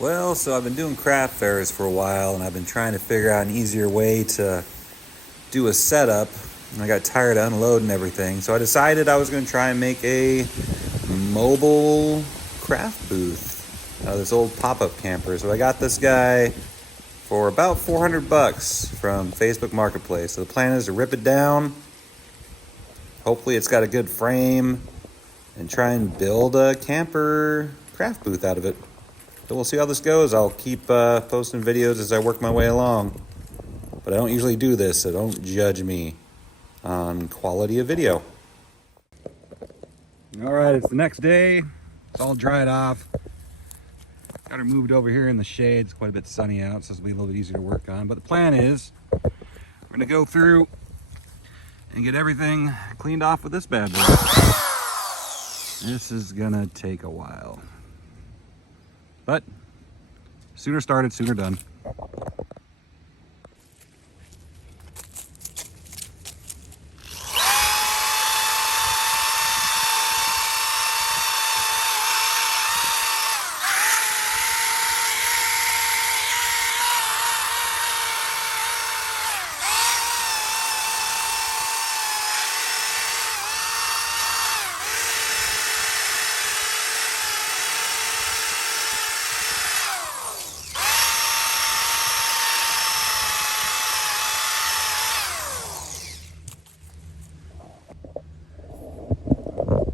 Well, so I've been doing craft fairs for a while and I've been trying to figure out an easier way to do a setup. And I got tired of unloading everything. So I decided I was going to try and make a mobile craft booth out of this old pop-up camper. So I got this guy for about 400 bucks from Facebook Marketplace. So the plan is to rip it down. Hopefully it's got a good frame and try and build a camper craft booth out of it. So we'll see how this goes. I'll keep posting videos as I work my way along. But I don't usually do this, so don't judge me on quality of video. All right, it's the next day. It's all dried off. Got her moved over here in the shade. It's quite a bit sunny out, so this will be a little bit easier to work on. But the plan is we're going to go through and get everything cleaned off with this bad boy. This is going to take a while. But sooner started, sooner done.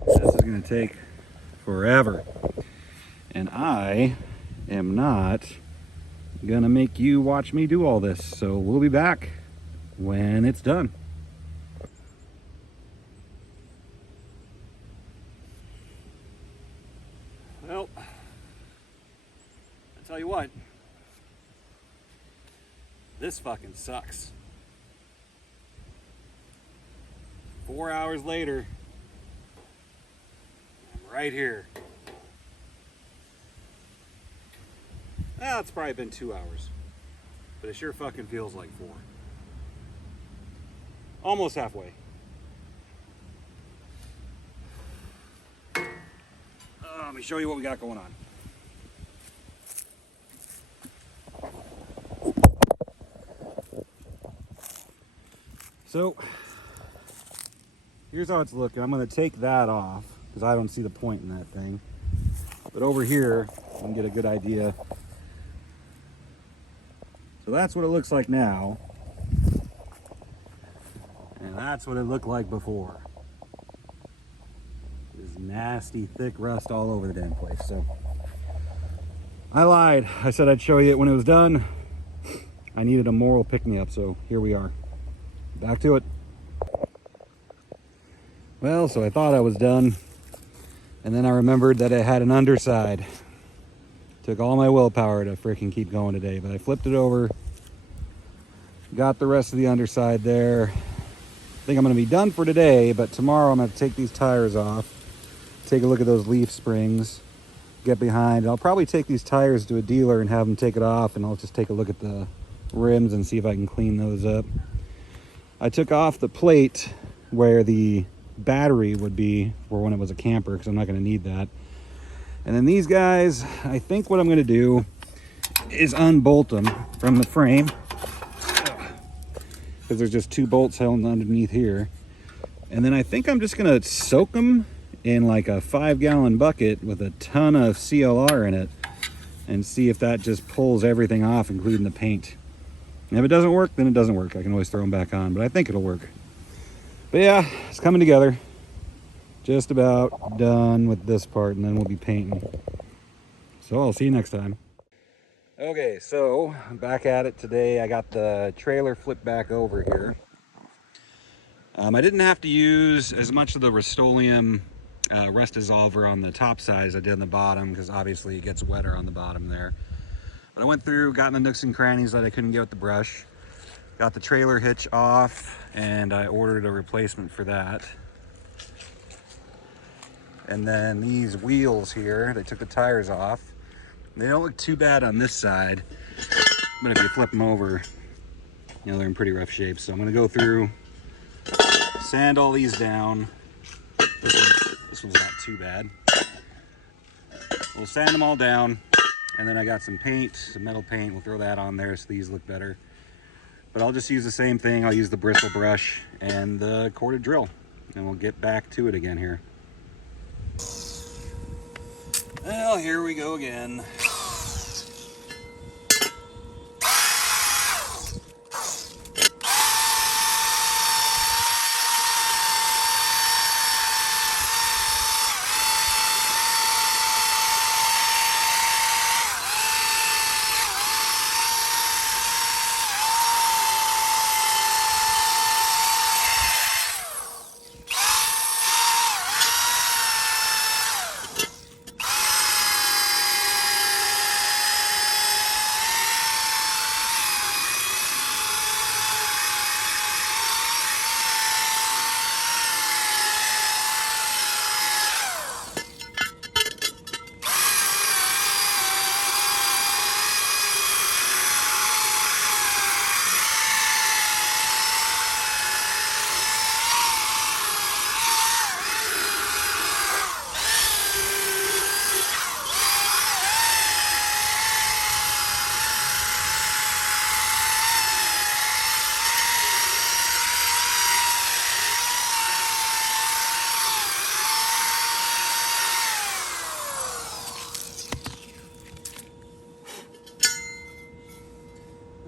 This is going to take forever. And I am not going to make you watch me do all this. So we'll be back when it's done. Well, I tell you what, this fucking sucks. 4 hours later, I'm right here. Well, it's probably been 2 hours, but it sure fucking feels like 4. Almost halfway. Let me show you what we got going on. So, here's how it's looking. I'm going to take that off because I don't see the point in that thing. But over here, you can get a good idea. So that's what it looks like now. And that's what it looked like before. This nasty, thick rust all over the damn place. So I lied. I said I'd show you it when it was done. I needed a moral pick-me-up, so here we are. Back to it. Well, so I thought I was done. And then I remembered that it had an underside. Took all my willpower to freaking keep going today, but I flipped it over. Got the rest of the underside there. I think I'm going to be done for today, but tomorrow I'm going to take these tires off. Take a look at those leaf springs. Get behind. I'll probably take these tires to a dealer and have them take it off, and I'll just take a look at the rims and see if I can clean those up. I took off the plate where the battery would be for when it was a camper, because I'm not going to need that. And then these guys, I think what I'm going to do is unbolt them from the frame, because there's just 2 bolts held underneath here. And then I think I'm just going to soak them in like a 5-gallon bucket with a ton of CLR in it and see if that just pulls everything off, including the paint. And if it doesn't work, then it doesn't work. I can always throw them back on, but I think it'll work. But yeah, it's coming together. Just about done with this part, and then we'll be painting. So I'll see you next time. Okay, so I'm back at it today. I got the trailer flipped back over here. I didn't have to use as much of the Rust-Oleum rust dissolver on the top side as I did on the bottom, because obviously it gets wetter on the bottom there. But I went through, got in the nooks and crannies that I couldn't get with the brush. Got the trailer hitch off, and I ordered a replacement for that. And then these wheels here, they took the tires off. They don't look too bad on this side, but if you flip them over, you know, they're in pretty rough shape. So I'm gonna go through, sand all these down. This one's not too bad. We'll sand them all down, And then I got some paint, some metal paint. We'll throw that on there so these look better. But I'll just use the same thing. I'll use the bristle brush and the corded drill. And we'll get back to it again here. Well, here we go again.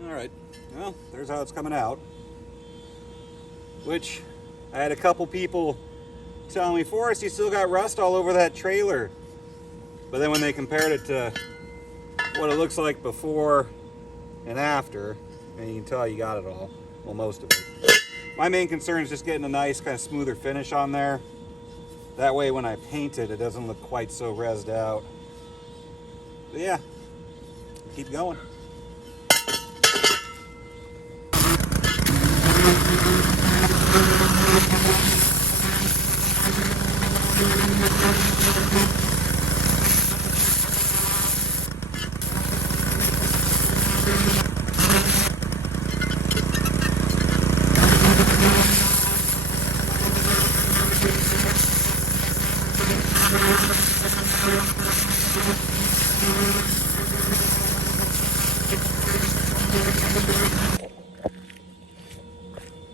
Alright, well, there's how it's coming out. Which, I had a couple people telling me, Forrest, you still got rust all over that trailer. But then when they compared it to what it looks like before and after, and you can tell you got it all. Well, most of it. My main concern is just getting a nice kind of smoother finish on there. That way when I paint it, it doesn't look quite so rezzed out. But yeah, keep going.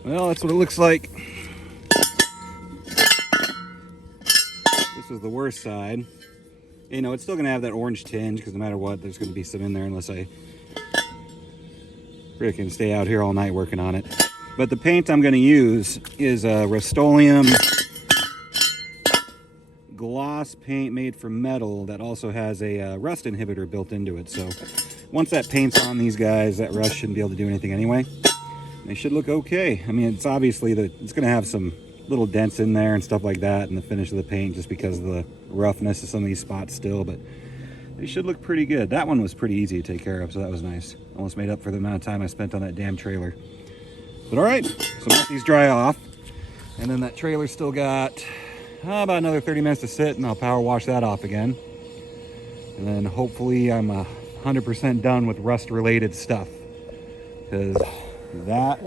Well, that's what it looks like. This was the worst side. You know, it's still going to have that orange tinge because no matter what, there's going to be some in there unless I freaking stay out here all night working on it. But the paint I'm going to use is a Rust-Oleum gloss paint made from metal that also has a rust inhibitor built into it. So once that paint's on these guys, that rust shouldn't be able to do anything anyway. They should look okay. I mean, it's obviously it's going to have some little dents in there and stuff like that in the finish of the paint just because of the roughness of some of these spots still, but they should look pretty good. That one was pretty easy to take care of, so that was nice. Almost made up for the amount of time I spent on that damn trailer. But all right, so let these dry off. And then that trailer's still got about another 30 minutes to sit, and I'll power wash that off again. And then hopefully I'm 100% done with rust-related stuff, because that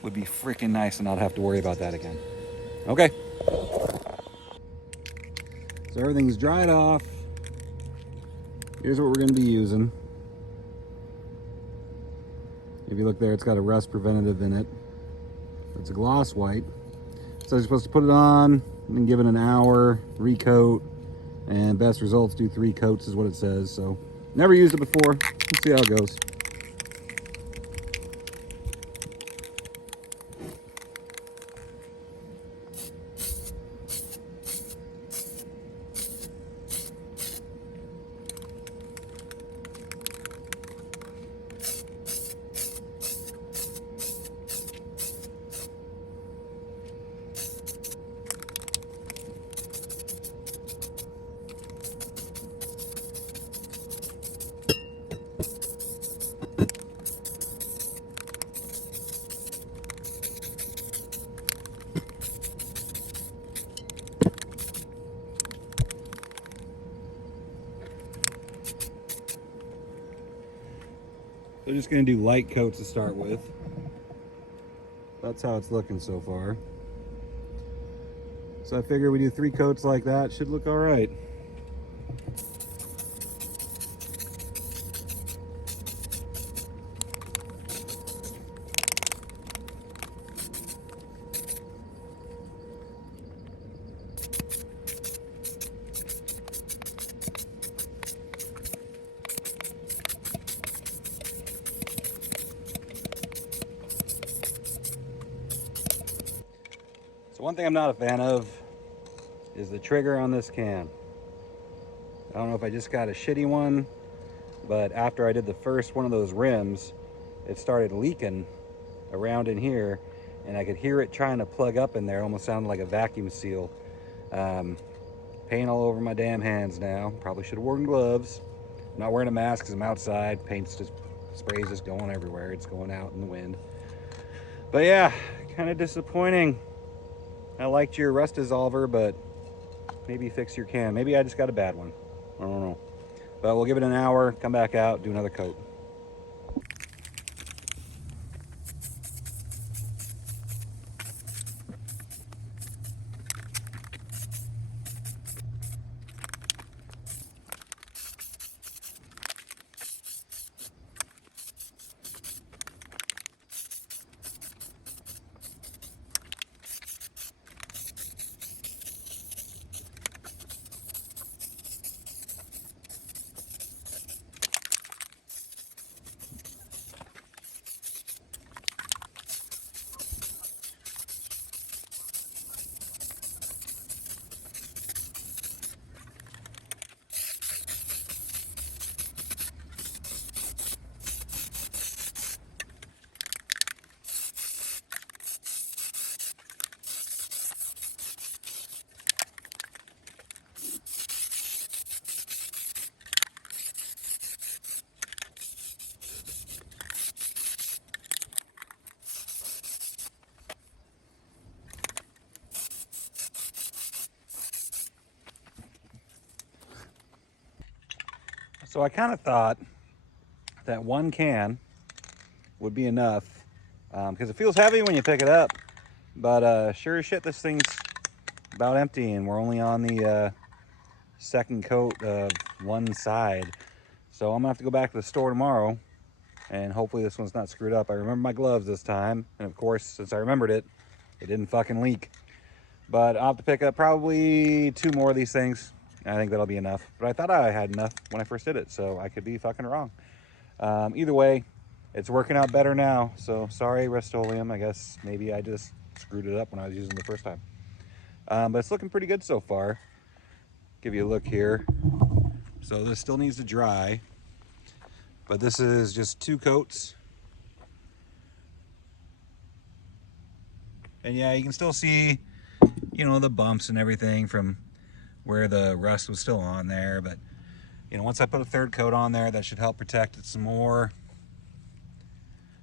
would be freaking nice and not have to worry about that again. Okay. So everything's dried off. Here's what we're going to be using. If you look there, it's got a rust preventative in it. It's a gloss white. So you're supposed to put it on and give it an hour, recoat, and best results do 3 coats is what it says. So never used it before. Let's see how it goes. They're just going to do light coats to start with. That's how it's looking so far. So I figure we do 3 coats like that, should look all right. One thing I'm not a fan of is the trigger on this can. I don't know if I just got a shitty one, but after I did the first one of those rims, it started leaking around in here, and I could hear it trying to plug up in there. It almost sounded like a vacuum seal. Paint all over my damn hands now. Probably should have worn gloves. I'm not wearing a mask because I'm outside. Paint's just, spray's just going everywhere. It's going out in the wind. But yeah, kind of disappointing. I liked your rust dissolver, but maybe fix your can. Maybe I just got a bad one. I don't know. But we'll give it an hour, come back out, do another coat. So I kind of thought that one can would be enough because it feels heavy when you pick it up, but sure as shit this thing's about empty, and we're only on the second coat of one side. So I'm gonna have to go back to the store tomorrow, and hopefully this one's not screwed up. I remember my gloves this time, and of course, since I remembered it, it didn't fucking leak. But I'll have to pick up probably 2 more of these things. I think that'll be enough. But I thought I had enough when I first did it, so I could be fucking wrong. Either way, it's working out better now. So sorry, Rust-Oleum. I guess maybe I just screwed it up when I was using it the first time. But it's looking pretty good so far. Give you a look here. So this still needs to dry, but this is just 2 coats. And yeah, you can still see, you know, the bumps and everything from where the rust was still on there. But, you know, once I put a 3rd coat on there, that should help protect it some more.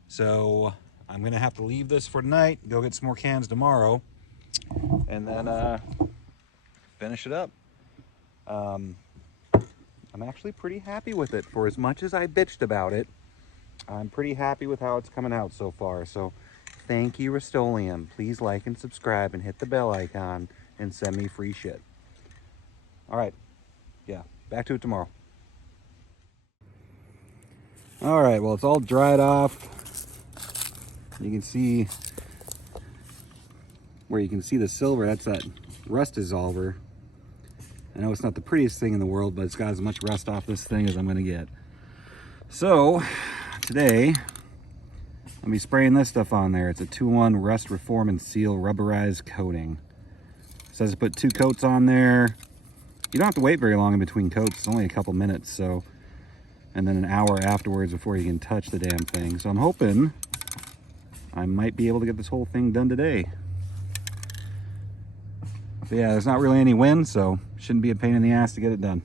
So I'm gonna have to leave this for tonight, go get some more cans tomorrow, and then finish it up. I'm actually pretty happy with it. For as much as I bitched about it, I'm pretty happy with how it's coming out so far. So thank you, Rust-Oleum. Please like and subscribe and hit the bell icon and send me free shit. All right, yeah, back to it tomorrow. All right, well, it's all dried off. You can see where you can see the silver, that's that rust dissolver. I know it's not the prettiest thing in the world, but it's got as much rust off this thing as I'm gonna get. So today, I'll be spraying this stuff on there. It's a 2-in-1 Rust Reform and Seal rubberized coating. It says to put 2 coats on there. You don't have to wait very long in between coats. It's only a couple minutes, so, and then an hour afterwards before you can touch the damn thing. So I'm hoping I might be able to get this whole thing done today. But yeah, there's not really any wind, so shouldn't be a pain in the ass to get it done.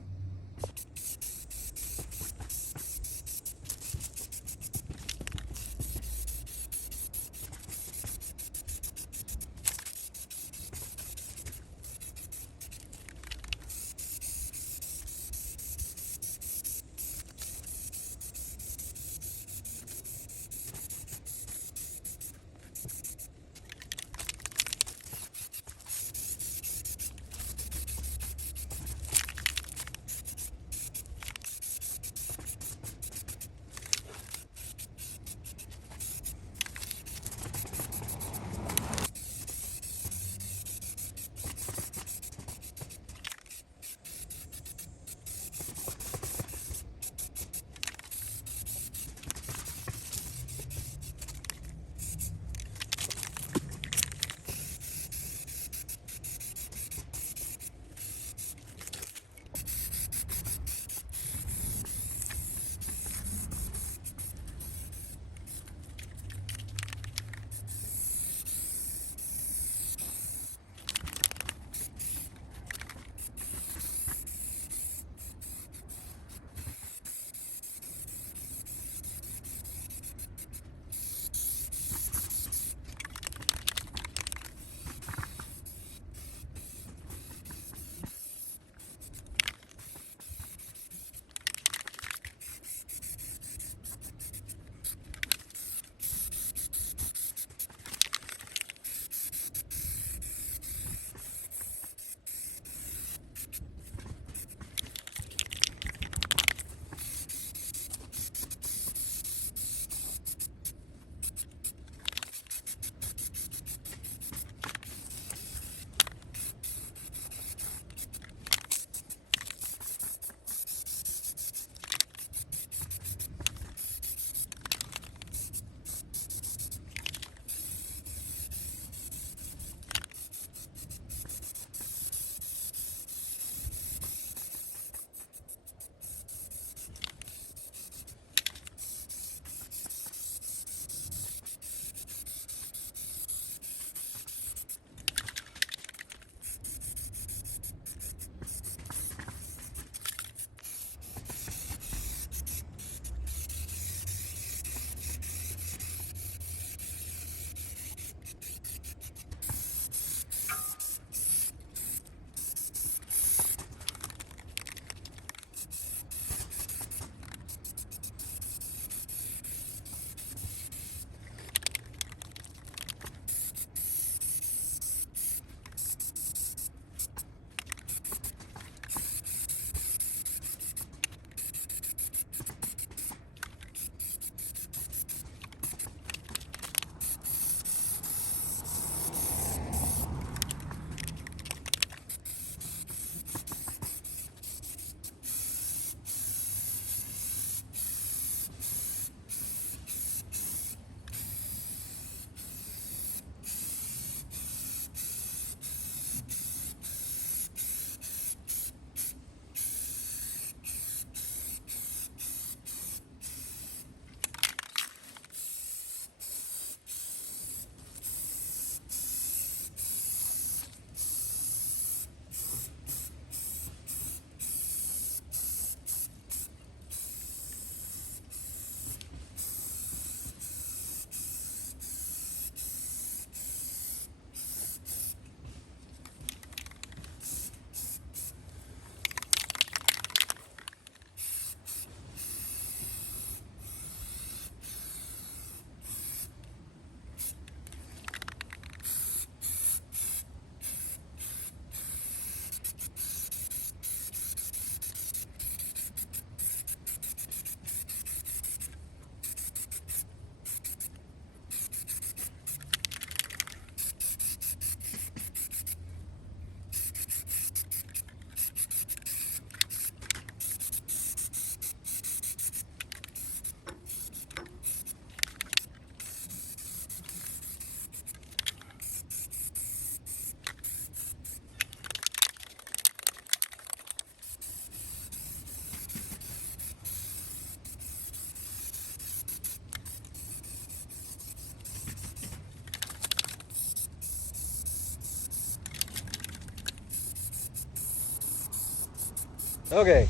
Okay,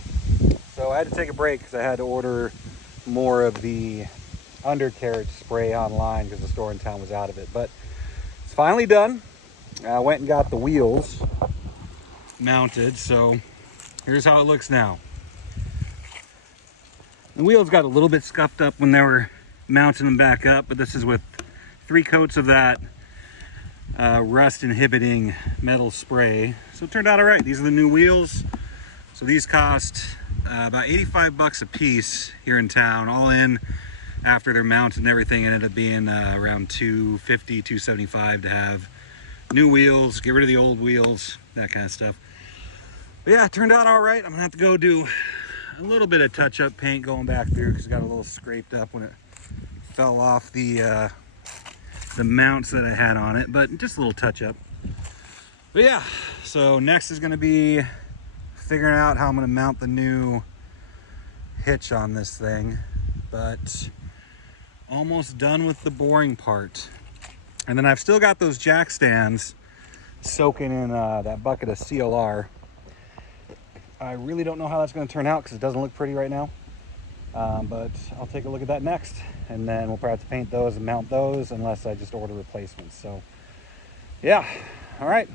so I had to take a break because I had to order more of the undercarriage spray online because the store in town was out of it. But it's finally done. I went and got the wheels mounted, so here's how it looks now. The wheels got a little bit scuffed up when they were mounting them back up, but this is with 3 coats of that rust inhibiting metal spray. So it turned out all right. These are the new wheels. So these cost about 85 bucks a piece here in town, all in. After they're mounted and everything, it ended up being around $250, $275 to have new wheels, get rid of the old wheels, that kind of stuff. But yeah, it turned out all right. I'm gonna have to go do a little bit of touch-up paint going back through because it got a little scraped up when it fell off the mounts that I had on it, but just a little touch-up. But yeah, so next is gonna be figuring out how I'm gonna mount the new hitch on this thing, but almost done with the boring part. And then I've still got those jack stands soaking in that bucket of CLR. I really don't know how that's going to turn out because it doesn't look pretty right now. But I'll take a look at that next, and then we'll probably have to paint those and mount those unless I just order replacements. So yeah, all right,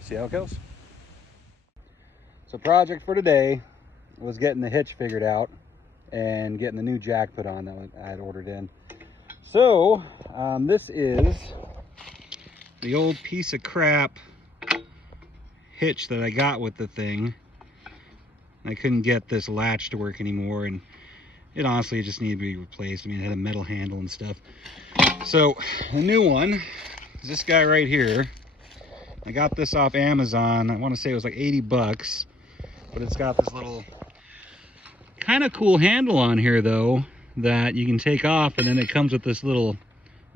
see how it goes. So project for today was getting the hitch figured out and getting the new jack put on that I had ordered in. So this is the old piece of crap hitch that I got with the thing. I couldn't get this latch to work anymore, and it honestly just needed to be replaced. I mean, it had a metal handle and stuff. So the new one is this guy right here. I got this off Amazon. I want to say it was like 80 bucks, but it's got this little kind of cool handle on here though that you can take off, and then it comes with this little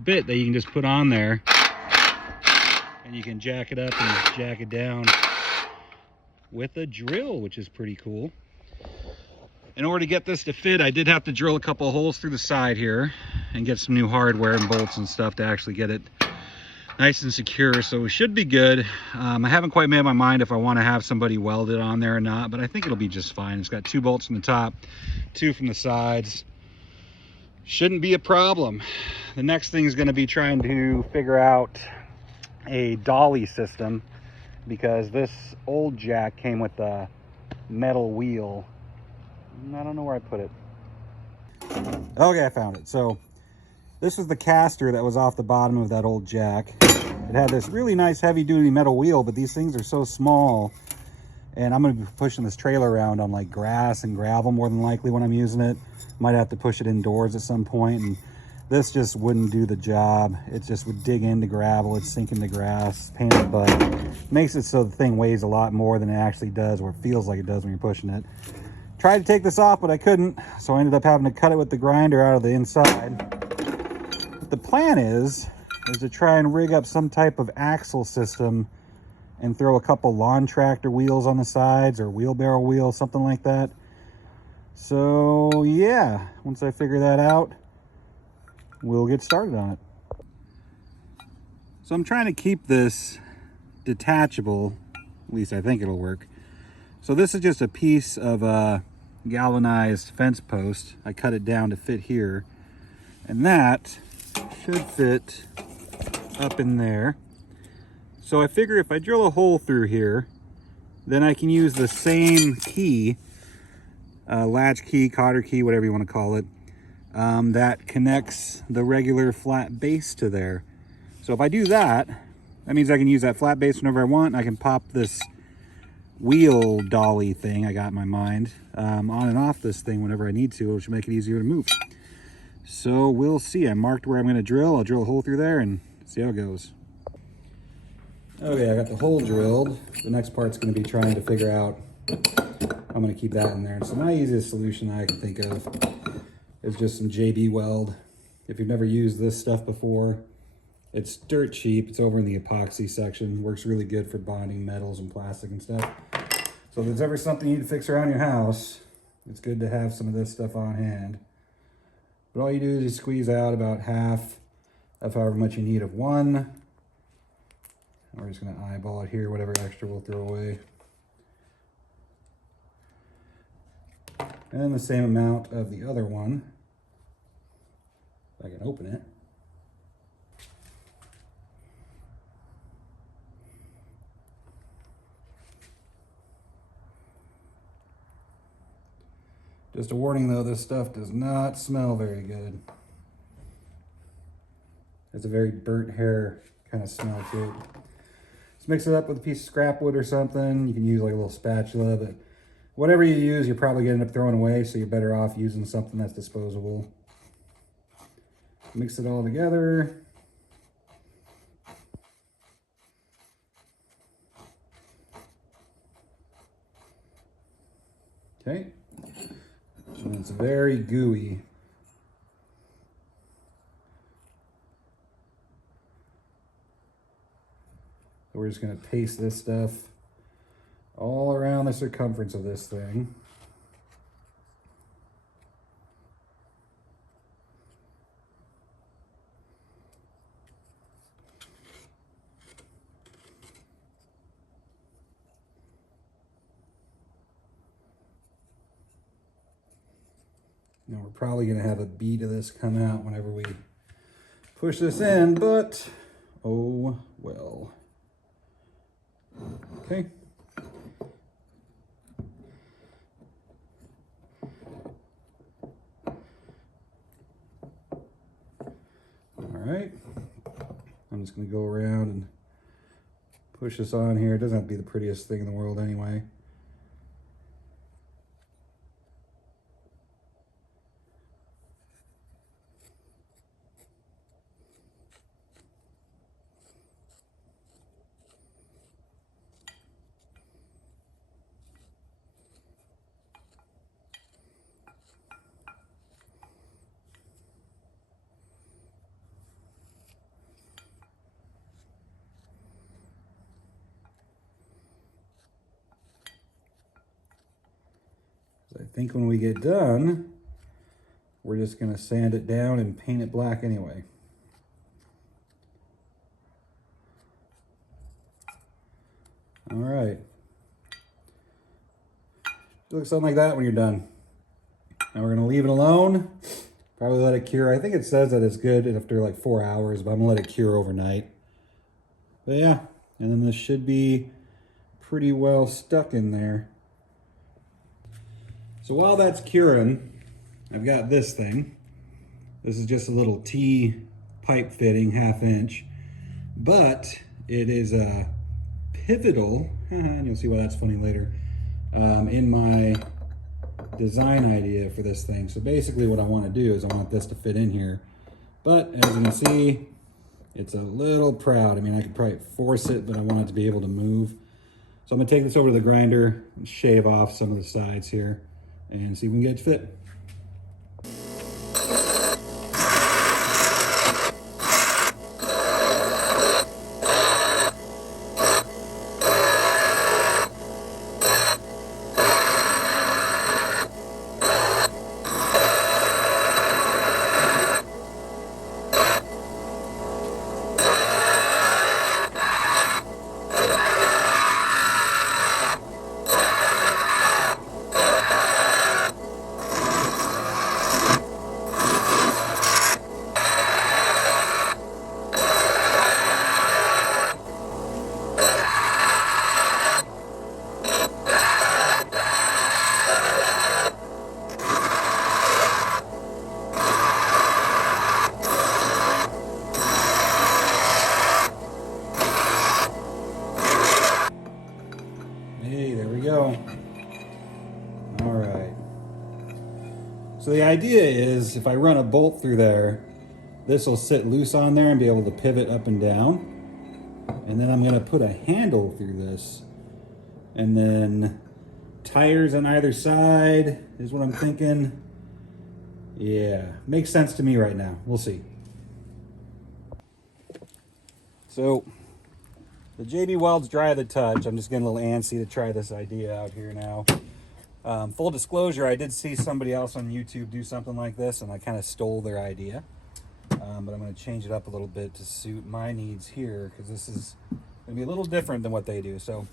bit that you can just put on there, and you can jack it up and jack it down with a drill, which is pretty cool. In order to get this to fit, I did have to drill a couple of holes through the side here and get some new hardware and bolts and stuff to actually get it nice and secure, so we should be good. I haven't quite made my mind if I want to have somebody weld it on there or not, but I think it'll be just fine. It's got 2 bolts from the top, 2 from the sides. Shouldn't be a problem. The next thing is going to be trying to figure out a dolly system, because this old jack came with a metal wheel. I don't know where I put it. Okay, I found it. So this was the caster that was off the bottom of that old jack. It had this really nice heavy duty metal wheel, but these things are so small, and I'm going to be pushing this trailer around on like grass and gravel more than likely when I'm using it. Might have to push it indoors at some point, and this just wouldn't do the job. It just would dig into gravel, it'd sink into grass, pain in the butt. Makes it so the thing weighs a lot more than it actually does, or it feels like it does when you're pushing it. Tried to take this off, but I couldn't, so I ended up having to cut it with the grinder out of the inside. But the plan is to try and rig up some type of axle system and throw a couple lawn tractor wheels on the sides, or wheelbarrow wheels, something like that. So yeah, once I figure that out, we'll get started on it. So I'm trying to keep this detachable, at least I think it'll work. So this is just a piece of galvanized fence post. I cut it down to fit here, and that should fit up in there. So I figure if I drill a hole through here, then I can use the same key, latch key, cotter key, whatever you want to call it, that connects the regular flat base to there. So if I do that, that means I can use that flat base whenever I want. I can pop this wheel dolly thing I got in my mind on and off this thing whenever I need to, which will make it easier to move. So we'll see. I marked where I'm going to drill. I'll drill a hole through there and see how it goes. Okay, I got the hole drilled. The next part's going to be trying to figure out how I'm going to keep that in there. So my easiest solution I can think of is just some JB Weld. If you've never used this stuff before, it's dirt cheap. It's over in the epoxy section. Works really good for bonding metals and plastic and stuff. So if there's ever something you need to fix around your house, it's good to have some of this stuff on hand. But all you do is you squeeze out about half of however much you need of one. We're just going to eyeball it here, whatever extra we'll throw away. And then the same amount of the other one. If I can open it. Just a warning though, this stuff does not smell very good. It's a very burnt hair kind of smell to it. Let's mix it up with a piece of scrap wood or something. You can use like a little spatula, but whatever you use, you're probably gonna end up throwing away, so you're better off using something that's disposable. Mix it all together. Okay. And it's very gooey. So we're just going to paste this stuff all around the circumference of this thing. Now we're probably going to have a bead of this come out whenever we push this in, but oh well. Okay. All right. I'm just going to go around and push this on here. It doesn't have to be the prettiest thing in the world anyway. I think when we get done, we're just going to sand it down and paint it black anyway. All right. It looks something like that when you're done. Now we're going to leave it alone. Probably let it cure. I think it says that it's good after like 4 hours, but I'm going to let it cure overnight. But yeah, and then this should be pretty well stuck in there. So while that's curing, I've got this thing. This is just a little T pipe fitting, 1/2 inch, but it is a pivotal, and you'll see why that's funny later, in my design idea for this thing. So basically what I want to do is I want this to fit in here, but as you can see, it's a little proud. I mean, I could probably force it, but I want it to be able to move. So I'm gonna take this over to the grinder and shave off some of the sides here and see if we can get it to fit. Hey, there we go. All right. So the idea is if I run a bolt through there, this will sit loose on there and be able to pivot up and down. And then I'm going to put a handle through this. And then tires on either side is what I'm thinking. Yeah, makes sense to me right now. We'll see. So the JB Weld's Dry the Touch. I'm just getting a little antsy to try this idea out here now. Full disclosure, I did see somebody else on YouTube do something like this, and I kind of stole their idea. But I'm going to change it up a little bit to suit my needs here, because this is going to be a little different than what they do. So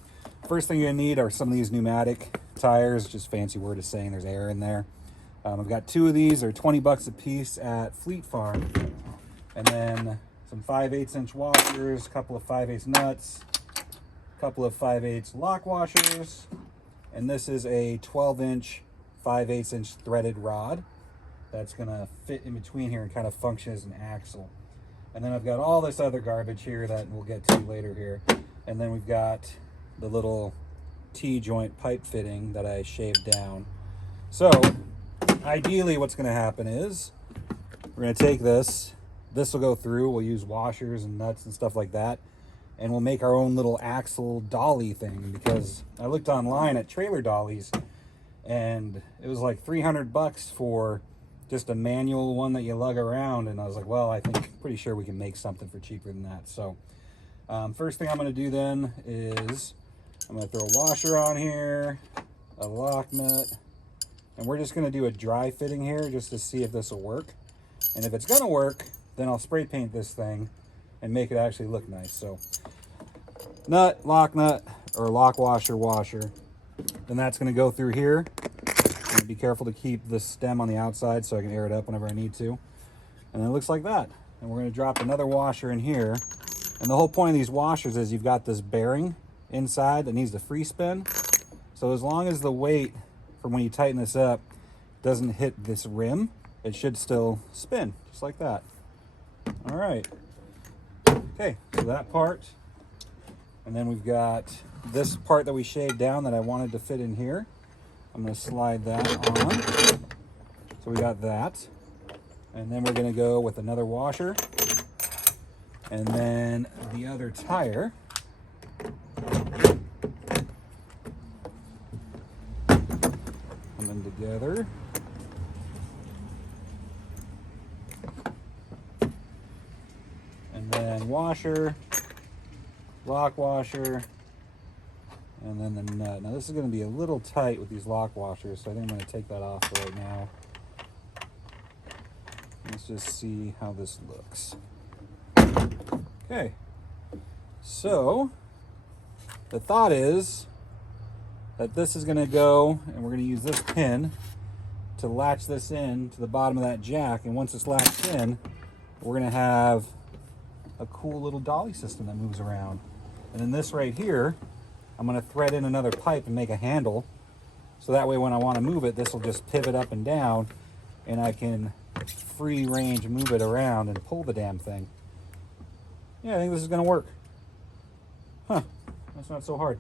first thing you're going to need are some of these pneumatic tires, just fancy word of saying there's air in there. I've got 2 of these. They're 20 bucks a piece at Fleet Farm. And then some 5/8 inch washers, a couple of 5/8 nuts, a couple of 5/8 lock washers, and this is a 12-inch 5/8 inch threaded rod that's gonna fit in between here and kind of function as an axle. And then I've got all this other garbage here that we'll get to later here. And then we've got the little T-joint pipe fitting that I shaved down. So ideally what's gonna happen is we're gonna take this will go through, we'll use washers and nuts and stuff like that, and we'll make our own little axle dolly thing, because I looked online at trailer dollies and it was like 300 bucks for just a manual one that you lug around, and I was like, well, I think pretty sure we can make something for cheaper than that. So first thing I'm going to do then is I'm going to throw a washer on here, a lock nut, and we're just going to do a dry fitting here just to see if this will work. And if it's going to work, then I'll spray paint this thing and make it actually look nice. So nut, or lock washer, washer. Then that's going to go through here. And be careful to keep the stem on the outside so I can air it up whenever I need to. And then it looks like that. And we're going to drop another washer in here. And the whole point of these washers is you've got this bearing inside that needs to free spin. So as long as the weight from when you tighten this up doesn't hit this rim, it should still spin, just like that. All right. Okay, so that part. And then we've got this part that we shaved down that I wanted to fit in here. I'm going to slide that on. So we got that. And then we're going to go with another washer. And then the other tire. Coming together. And then washer, lock washer, and then the nut. Now this is going to be a little tight with these lock washers, so I think I'm going to take that off for right now. Let's just see how this looks. Okay, so the thought is that this is going to go, and we're going to use this pin to latch this in to the bottom of that jack, and once it's latched in, we're going to have a cool little dolly system that moves around. And then this right here, I'm going to thread in another pipe and make a handle, so that way when I want to move it, this will just pivot up and down, and I can free range move it around and pull the damn thing. Yeah, I think this is going to work. Huh, that's not so hard.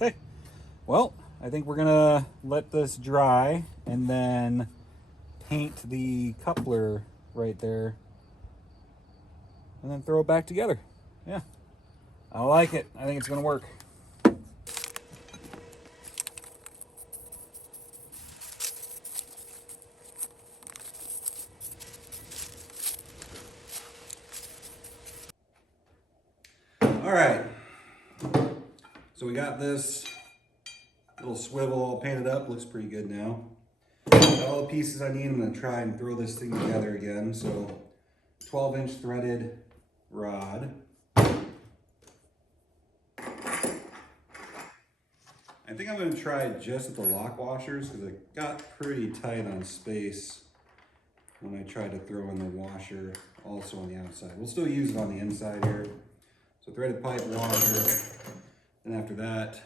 Okay, well, I think we're going to let this dry and then paint the coupler right there and then throw it back together. Yeah, I like it. I think it's going to work. All right, so we got this little swivel all painted up. Looks pretty good now. Got all the pieces I need. I'm going to try and throw this thing together again. So 12-inch threaded rod. I think I'm going to try it just with the lock washers because it got pretty tight on space when I tried to throw in the washer also on the outside. We'll still use it on the inside here. So threaded pipe washer. Then after that,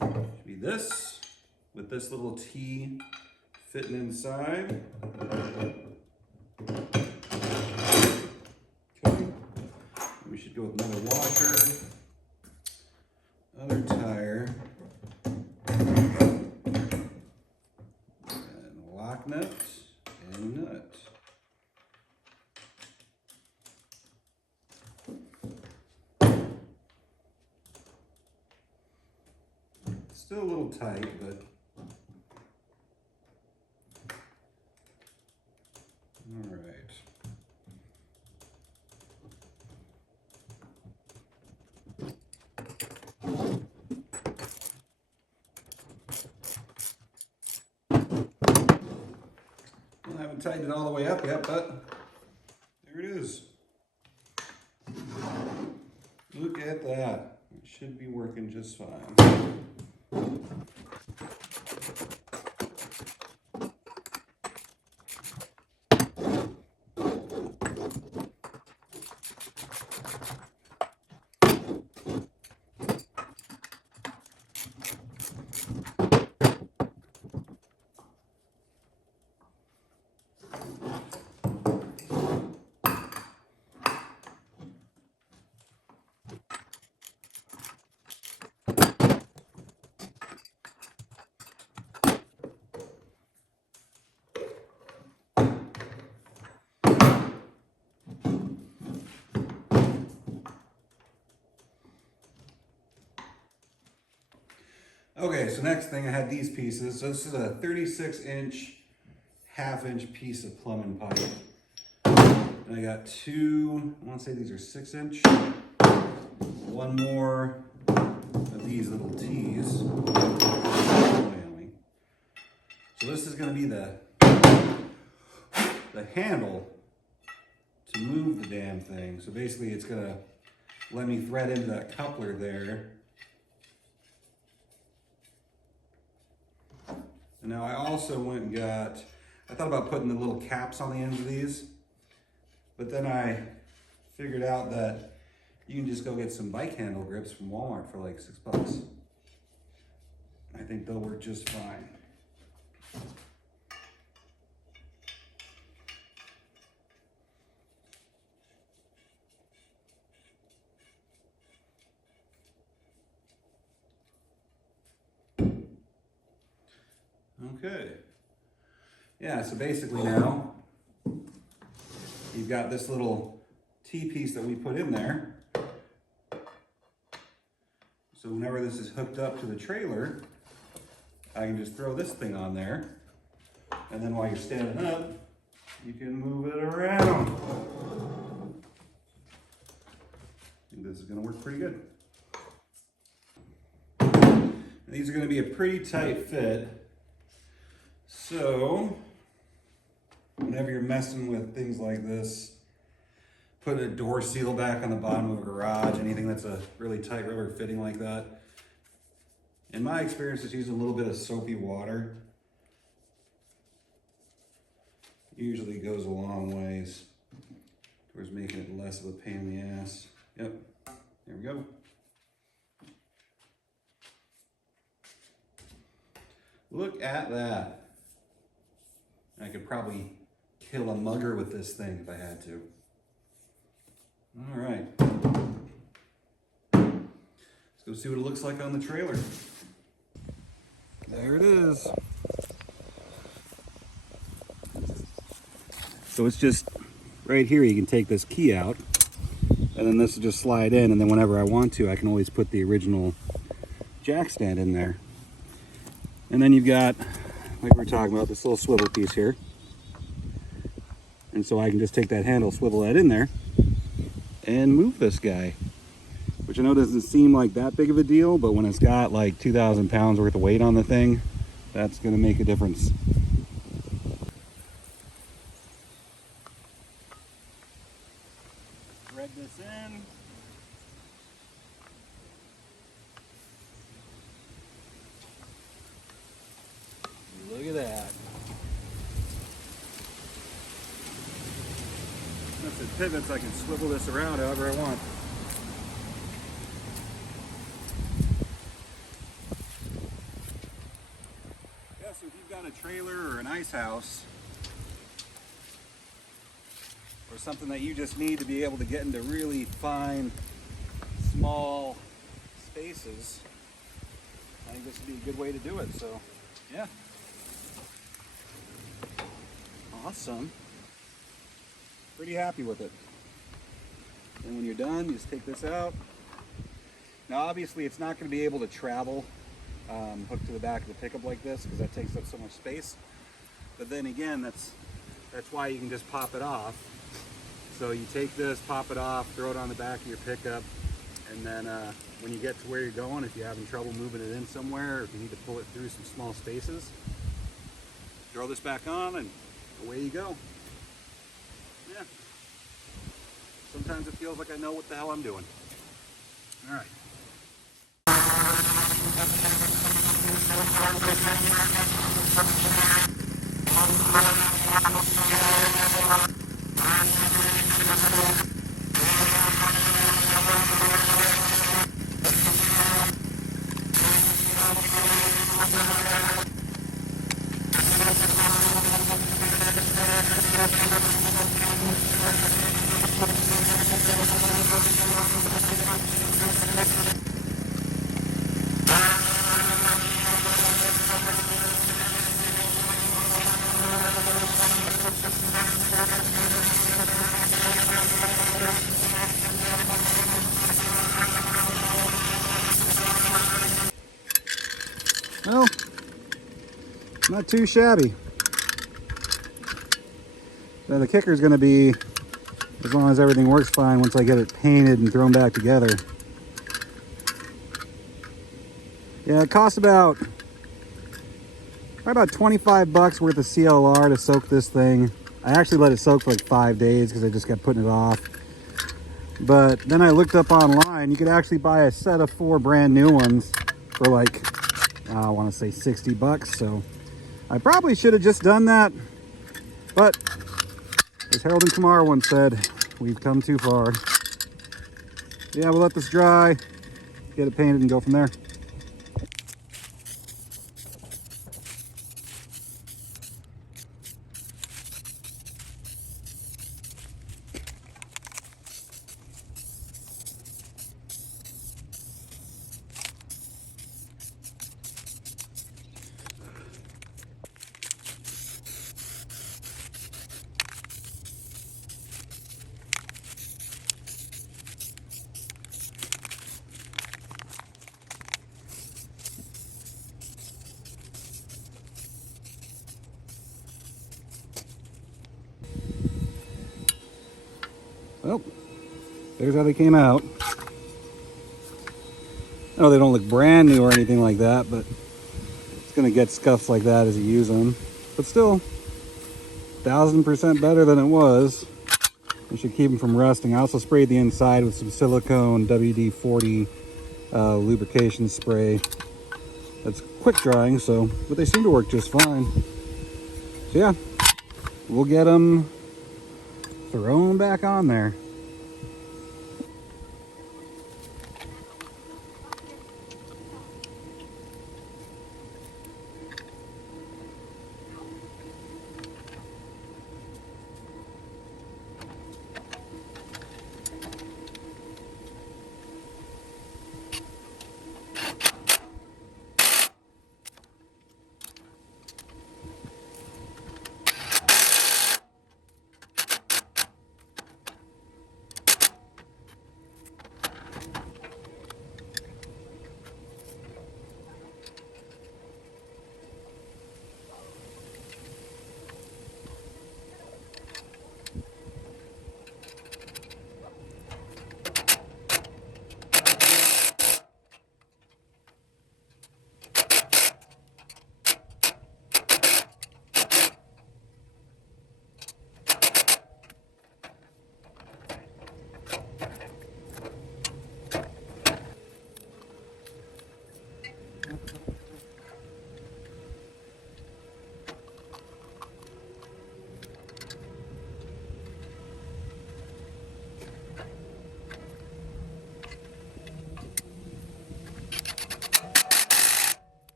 should be this with this little T fitting inside. Okay. We should go with another washer, other tire, and lock nut and nut. Still a little tight, but all right. Well, I haven't tightened it all the way up yet, but there it is. Look at that. It should be working just fine. Okay, so next thing I had these pieces. So this is a 36-inch, half-inch piece of plumbing pipe. And I got two, I want to say these are 6-inch. One more of these little T's. So this is going to be the handle to move the damn thing. So basically it's going to let me thread into that coupler there. And now I also went and got, I thought about putting the little caps on the ends of these, but then I figured out that you can just go get some bike handle grips from Walmart for like $6. I think they'll work just fine. Okay. Yeah, so basically now you've got this little T-piece that we put in there. So whenever this is hooked up to the trailer, I can just throw this thing on there. And then while you're standing up, you can move it around. I think this is gonna work pretty good. These are gonna be a pretty tight fit. So, whenever you're messing with things like this, putting a door seal back on the bottom of a garage, anything that's a really tight rubber fitting like that, in my experience, just using a little bit of soapy water usually goes a long ways towards making it less of a pain in the ass. Yep, there we go. Look at that. I could probably kill a mugger with this thing if I had to. All right. Let's go see what it looks like on the trailer. There it is. So it's just right here, you can take this key out and then this will just slide in, and then whenever I want to, I can always put the original jack stand in there. And then you've got, like we were talking about, this little swivel piece here. And so I can just take that handle, swivel that in there, and move this guy. Which I know doesn't seem like that big of a deal, but when it's got like 2,000 pounds worth of weight on the thing, that's gonna make a difference. Thread this in. Look at that. That's the pivots. I can swivel this around however I want. Yeah, so if you've got a trailer or an ice house, or something that you just need to be able to get into really fine, small spaces, I think this would be a good way to do it. So, yeah. Awesome. Pretty happy with it. And when you're done, you just take this out. Now obviously it's not going to be able to travel hooked to the back of the pickup like this, because that takes up so much space. But then again, that's why you can just pop it off. So you take this, pop it off, throw it on the back of your pickup, and then when you get to where you're going, if you're having trouble moving it in somewhere, or if you need to pull it through some small spaces, throw this back on and away you go. Yeah. Sometimes it feels like I know what the hell I'm doing. All right. Well, not too shabby. Now the kicker is going to be, as long as everything works fine once I get it painted and thrown back together. Yeah, it costs about 25 bucks worth of CLR to soak this thing. I actually let it soak for like 5 days because I just kept putting it off. But then I looked up online, you could actually buy a set of 4 brand new ones for like, I want to say 60 bucks. So I probably should have just done that. But as Harold and Kumar once said, we've come too far. Yeah, we'll let this dry, get it painted and go from there. Well, there's how they came out. I know they don't look brand new or anything like that, but it's going to get scuffs like that as you use them. But still, 1000% better than it was. It should keep them from rusting. I also sprayed the inside with some silicone WD-40 lubrication spray. That's quick drying, but they seem to work just fine. So yeah, we'll get them thrown back on there.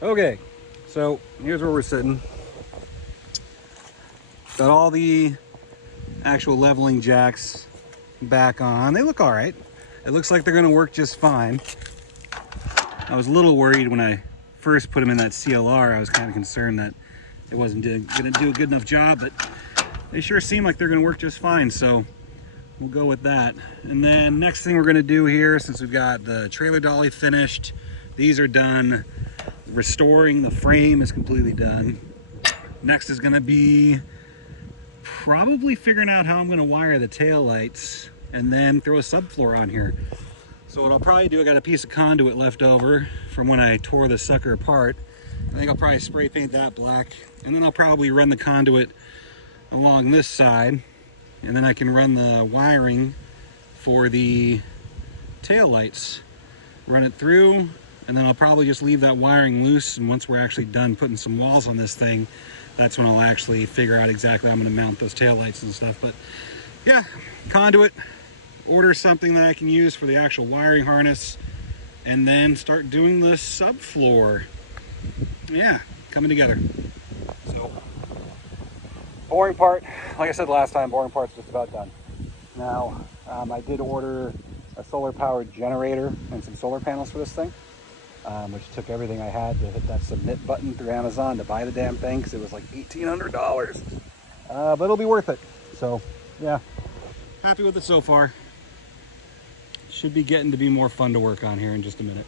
Okay, so here's where we're sitting. Got all the actual leveling jacks back on. They look all right. It looks like they're gonna work just fine. I was a little worried when I first put them in that CLR. I was kind of concerned that it wasn't gonna do a good enough job, but they sure seem like they're gonna work just fine, so we'll go with that. And then next thing we're gonna do here, since we've got the trailer dolly finished, these are done, restoring the frame is completely done. Next is gonna be probably figuring out how I'm gonna wire the tail lights and then throw a subfloor on here. So what I'll probably do, I got a piece of conduit left over from when I tore the sucker apart. I think I'll probably spray paint that black, and then I'll probably run the conduit along this side, and then I can run the wiring for the tail lights, run it through, and then I'll probably just leave that wiring loose, and once we're actually done putting some walls on this thing, that's when I'll actually figure out exactly how I'm going to mount those tail lights and stuff. But yeah, conduit, order something that I can use for the actual wiring harness, and then start doing the subfloor. Yeah, coming together. So, boring part, like I said last time, boring part's just about done. Now, I did order a solar powered generator and some solar panels for this thing, which took everything I had to hit that submit button through Amazon to buy the damn thing, because it was like $1,800. But it'll be worth it. So yeah, happy with it so far. Should be getting to be more fun to work on here in just a minute.